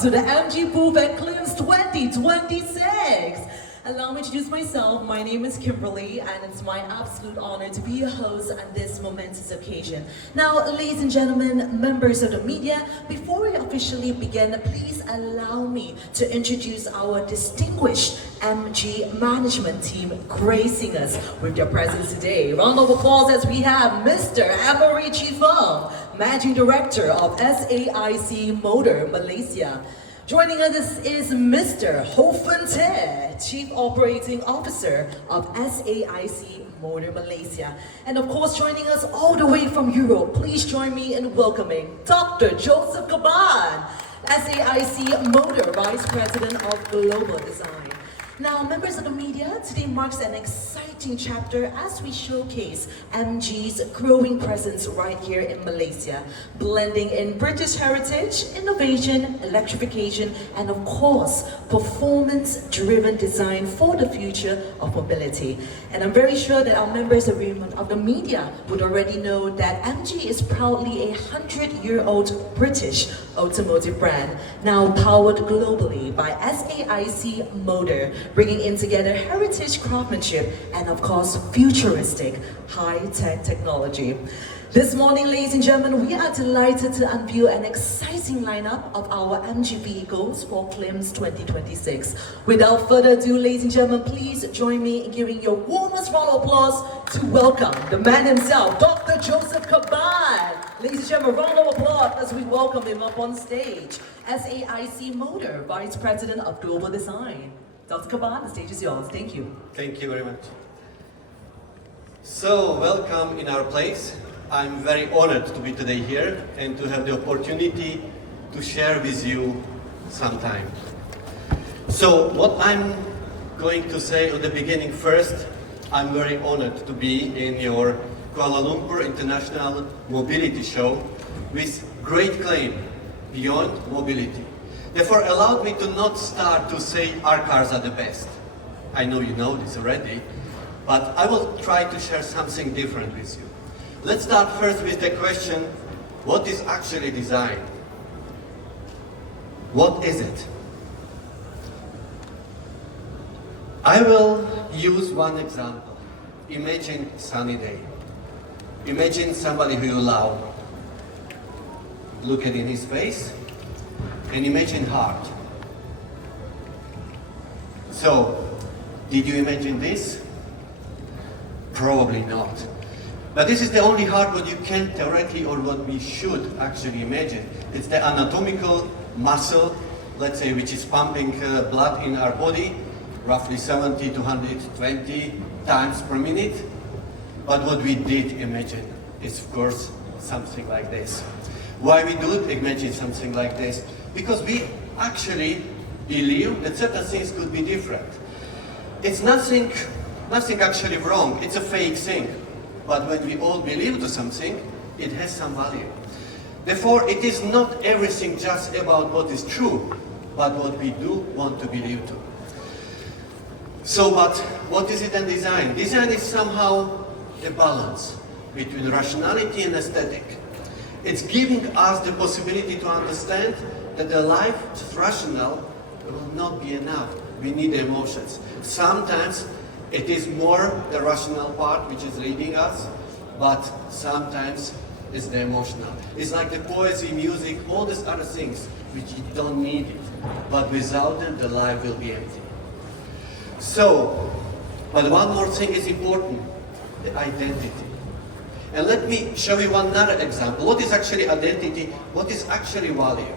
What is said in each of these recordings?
To the MG booth at KLIMS 2026. Allow me to introduce myself. My name is Kimberly, and it's my absolute honor to be your host on this momentous occasion. Now, ladies and gentlemen, members of the media, before we officially begin, please allow me to introduce our distinguished MG management team gracing us with their presence today. Round of applause as we have Mr. Amarichi Fung, Managing Director of SAIC Motor Malaysia. Joining us is Mr. Ho Fun Te, Chief Operating Officer of SAIC Motor Malaysia. And of course, joining us all the way from Europe, please join me in welcoming Dr. Joseph Caban, SAIC Motor Vice President of Global Design. Now, members of the media, today marks an exciting chapter as we showcase MG's growing presence right here in Malaysia, blending in British heritage, innovation, electrification, and of course, performance-driven design for the future of mobility. And I'm very sure that our members of the media would already know that MG is proudly a 100-year-old British automotive brand, now powered globally by SAIC Motor, bringing in together heritage craftsmanship and of course futuristic high-tech technology. This morning, ladies and gentlemen, we are delighted to unveil an exciting lineup of our MG vehicles for KLIMS 2026. Without further ado, ladies and gentlemen, please join me in giving your warmest round of applause to welcome the man himself, Dr. Joseph Caban. Ladies and gentlemen, round of applause as we welcome him up on stage. SAIC Motor, Vice President of Global Design. Dr. Caban, the stage is yours. Thank you. Thank you very much. So, welcome in our place. I'm very honored to be today here and to have the opportunity to share with you some time. So, what I'm going to say at the beginning first, I'm very honored to be in your Kuala Lumpur International Mobility Show with great claim beyond mobility. Therefore, allowed me to not start to say our cars are the best. I know you know this already, but I will try to share something different with you. Let's start first with the question, what is actually design? What is it? I will use one example. Imagine sunny day. Imagine somebody who you love. Look at in his face and imagine heart. So, did you imagine this? Probably not. But this is the only heart what you can theoretically or what we should actually imagine. It's the anatomical muscle, let's say, which is pumping blood in our body, roughly 70 to 120 times per minute. But what we did imagine is, of course, something like this. Why we do imagine something like this? Because we actually believe that certain things could be different. It's nothing actually wrong, it's a fake thing. But when we all believe to something, it has some value. Therefore, it is not everything just about what is true, but what we do want to believe to. So, but what is it in design? Design is somehow a balance between rationality and aesthetic. It's giving us the possibility to understand that the life just rational will not be enough. We need emotions. Sometimes it is more the rational part which is leading us, but sometimes it's the emotional. It's like the poesy, music, all these other things which you don't need it. But without them, the life will be empty. So, but one more thing is important, the identity. And let me show you another example. What is actually identity? What is actually value?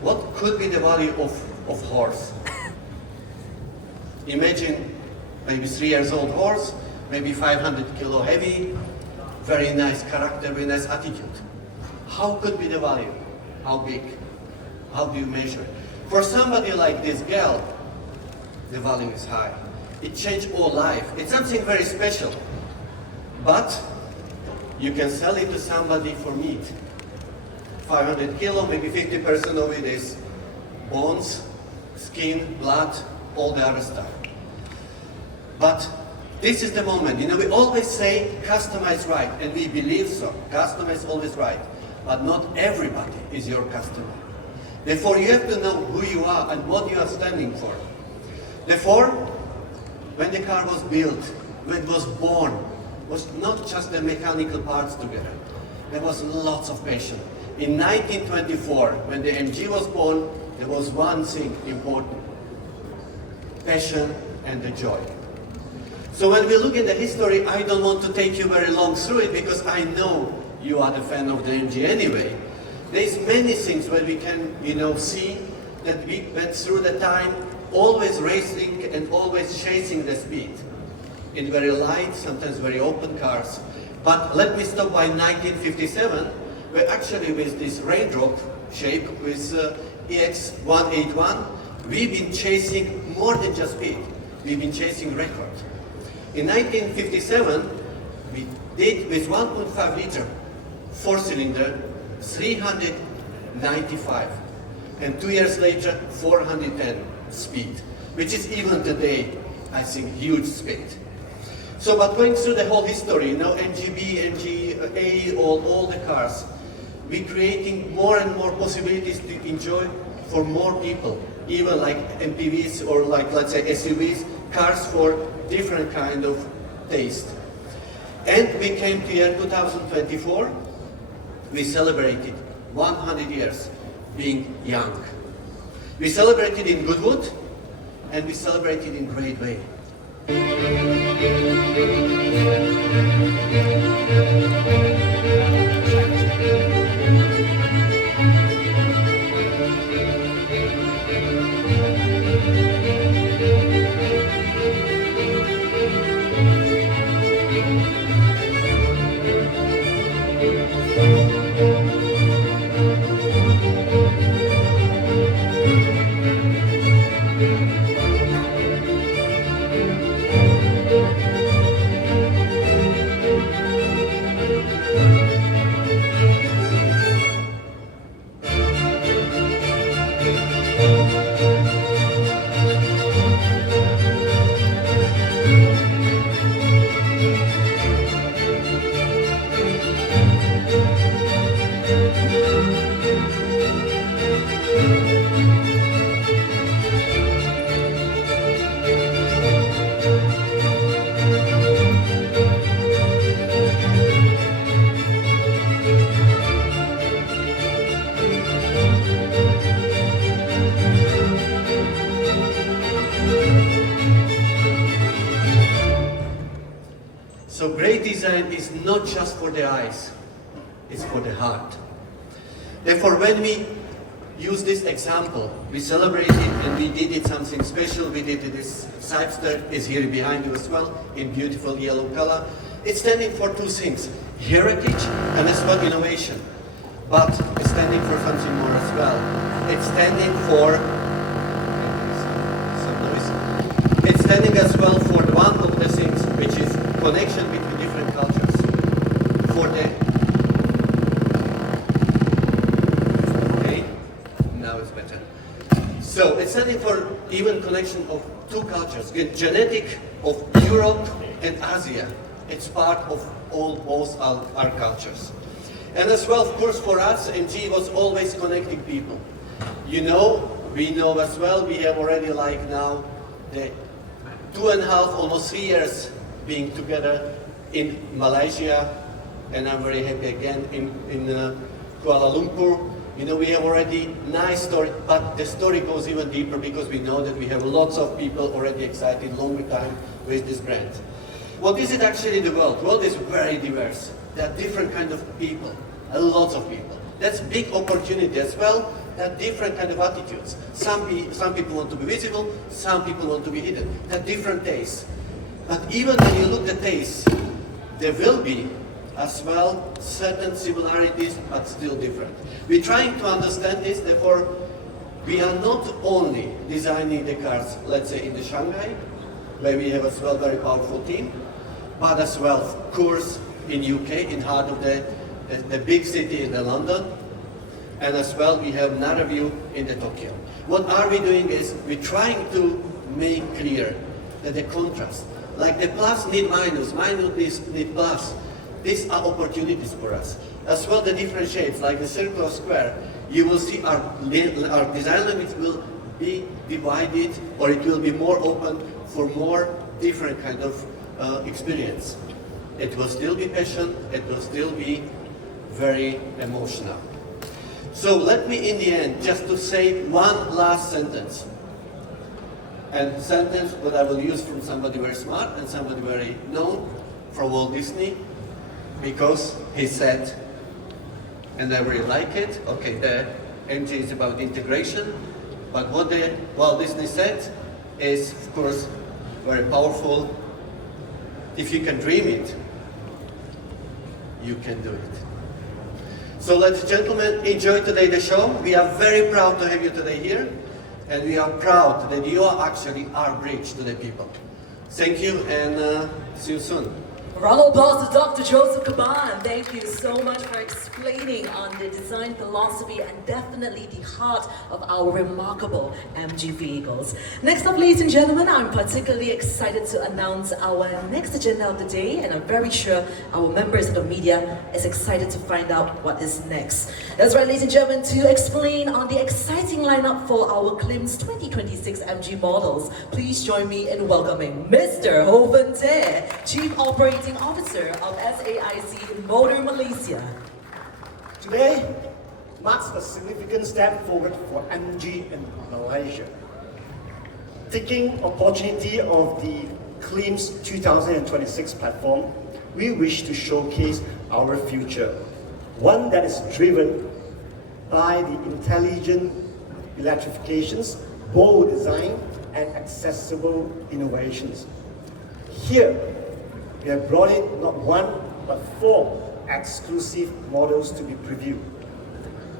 What could be the value of horse? Imagine maybe 3 years old horse, maybe 500 kilo heavy, very nice character, very nice attitude. How could be the value? How big? How do you measure it? For somebody like this girl, the value is high. It changed all life. It's something very special. But you can sell it to somebody for meat. 500 kilo, maybe 50% of it is bones, skin, blood, all the other stuff. But this is the moment. You know, we always say customer is right, and we believe so. Customer is always right. But not everybody is your customer. Therefore, you have to know who you are and what you are standing for. Therefore, when the car was built, when it was born, was not just the mechanical parts together. There was lots of passion. In 1924, when the MG was born, there was one thing important: passion and the joy. So when we look at the history, I don't want to take you very long through it because I know you are the fan of the MG anyway. There's many things where we can, see that we went through the time always racing and always chasing the speed in very light, sometimes very open cars. But let me stop by 1957, where actually with this raindrop shape with EX181, we've been chasing more than just speed. We've been chasing record. In 1957, we did with 1.5 liter, 4-cylinder, 395. And 2 years later, 410 speed, which is even today, I think, huge speed. So, but going through the whole history, MGB, MGA, all the cars, we're creating more and more possibilities to enjoy for more people, even like MPVs or like, let's say, SUVs, cars for different kind of taste. And we came to year 2024, we celebrated 100 years being young. We celebrated in Goodwood, and we celebrated in great way. So great design is not just for the eyes, it's for the heart. Therefore, when we use this example, we celebrated and we did it something special. We did this Sidester is here behind you as well in beautiful yellow color. It's standing for two things: heritage and as well innovation. But it's standing for something more as well. It's standing for some noise. It's standing as well for one of the things which is connection between different cultures. For the So it's standing for even connection of two cultures, genetic of Europe and Asia. It's part of both our cultures. And as well, of course, for us, MG was always connecting people. We know as well, we have already like now the 2.5, almost 3 years being together in Malaysia, and I'm very happy again in Kuala Lumpur. We have already nice story, but the story goes even deeper because we know that we have lots of people already excited long time with this brand. What is it actually the world? The world is very diverse. There are different kind of people, lots of people. That's big opportunity as well. There are different kind of attitudes. Some people want to be visible, some people want to be hidden. There are different tastes. But even when you look at tastes, there will be as well certain similarities, but still different. We're trying to understand this, therefore, we are not only designing the cars, let's say in the Shanghai, where we have as well very powerful team, but as well, of course, in UK, in heart of the big city in London, and as well, we have another view in the Tokyo. What are we doing is, we're trying to make clear that the contrast, like the plus need minus, minus need plus, these are opportunities for us. as well the different shapes, like the circle or square, you will see our design limits will be divided, or it will be more open for more different kind of experience. It will still be passion, it will still be very emotional. So let me in the end just to say one last sentence. And sentence that I will use from somebody very smart and somebody very known from Walt Disney, because he said, and I really like it, okay, the MG is about integration, but what Walt Disney said is, of course, very powerful. If you can dream it, you can do it. So ladies and gentlemen, enjoy today the show. We are very proud to have you today here, and we are proud that you are actually our bridge to the people. Thank you, and see you soon. Round of applause to Dr. Joseph Caban. Thank you so much for explaining on the design philosophy and definitely the heart of our remarkable MG vehicles. Next up, ladies and gentlemen, I'm particularly excited to announce our next agenda of the day, and I'm very sure our members of the media is excited to find out what is next. That's right, ladies and gentlemen, to explain on the exciting lineup for our KLIMS 2026 MG models, please join me in welcoming Mr. Hoven Te, Chief Operating Officer of SAIC Motor Malaysia. Today marks a significant step forward for MG in Malaysia. Taking opportunity of the KLIMS 2026 platform, we wish to showcase our future, one that is driven by the intelligent electrifications, bold design, and accessible innovations. Here, we have brought in not one, but 4 exclusive models to be previewed.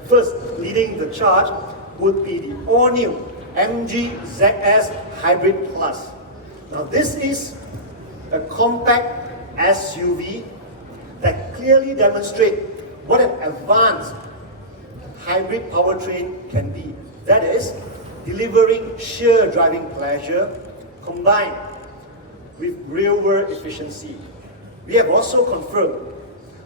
First, leading the charge would be the all-new MG ZS Hybrid Plus. Now this is a compact SUV that clearly demonstrates what an advanced hybrid powertrain can be. That is, delivering sheer driving pleasure combined with real-world efficiency. We have also confirmed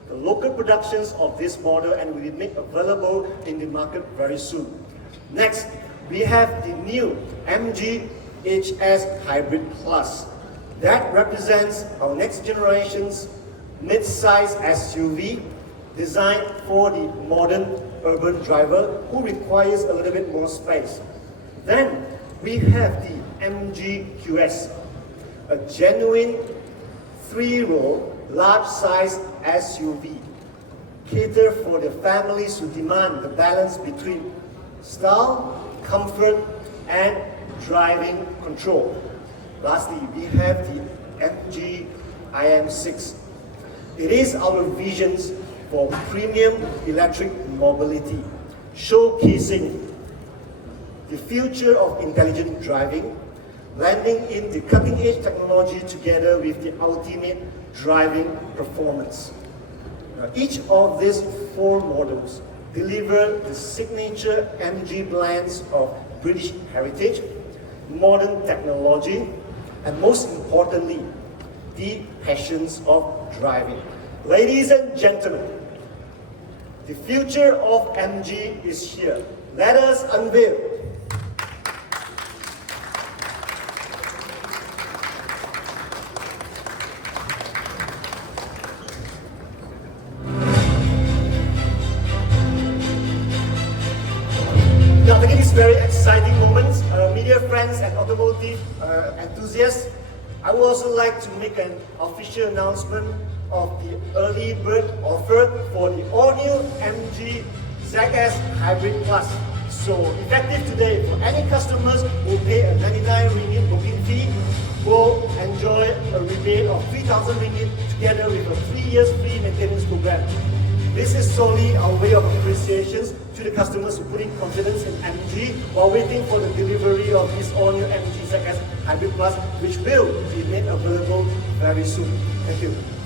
the local productions of this model and will be made available in the market very soon. Next, we have the new MG HS Hybrid Plus. That represents our next generation's mid-size SUV designed for the modern urban driver who requires a little bit more space. Then we have the MG QS, a genuine 3-row large-size SUV, cater for the families who demand the balance between style, comfort, and driving control. Lastly, we have the MG IM6. It is our visions for premium electric mobility, showcasing the future of intelligent driving, blending in the cutting-edge technology together with the ultimate driving performance. Now, each of these 4 models deliver the signature MG blends of British heritage, modern technology, and most importantly, the passions of driving. Ladies and gentlemen, the future of MG is here. Let us unveil. Now, taking this very exciting moment, media friends and automotive enthusiasts, I would also like to make an official announcement of the early bird offer for the all-new MG ZS Hybrid Plus. So, effective today, for any customers who pay a 99 ringgit booking fee, will enjoy a rebate of 3,000 ringgit together with a 3 years free maintenance program. This is solely our way of appreciation to the customers who put in confidence in MG while waiting for the delivery of this all-new MG ZS Hybrid Plus, which will be made available very soon. Thank you.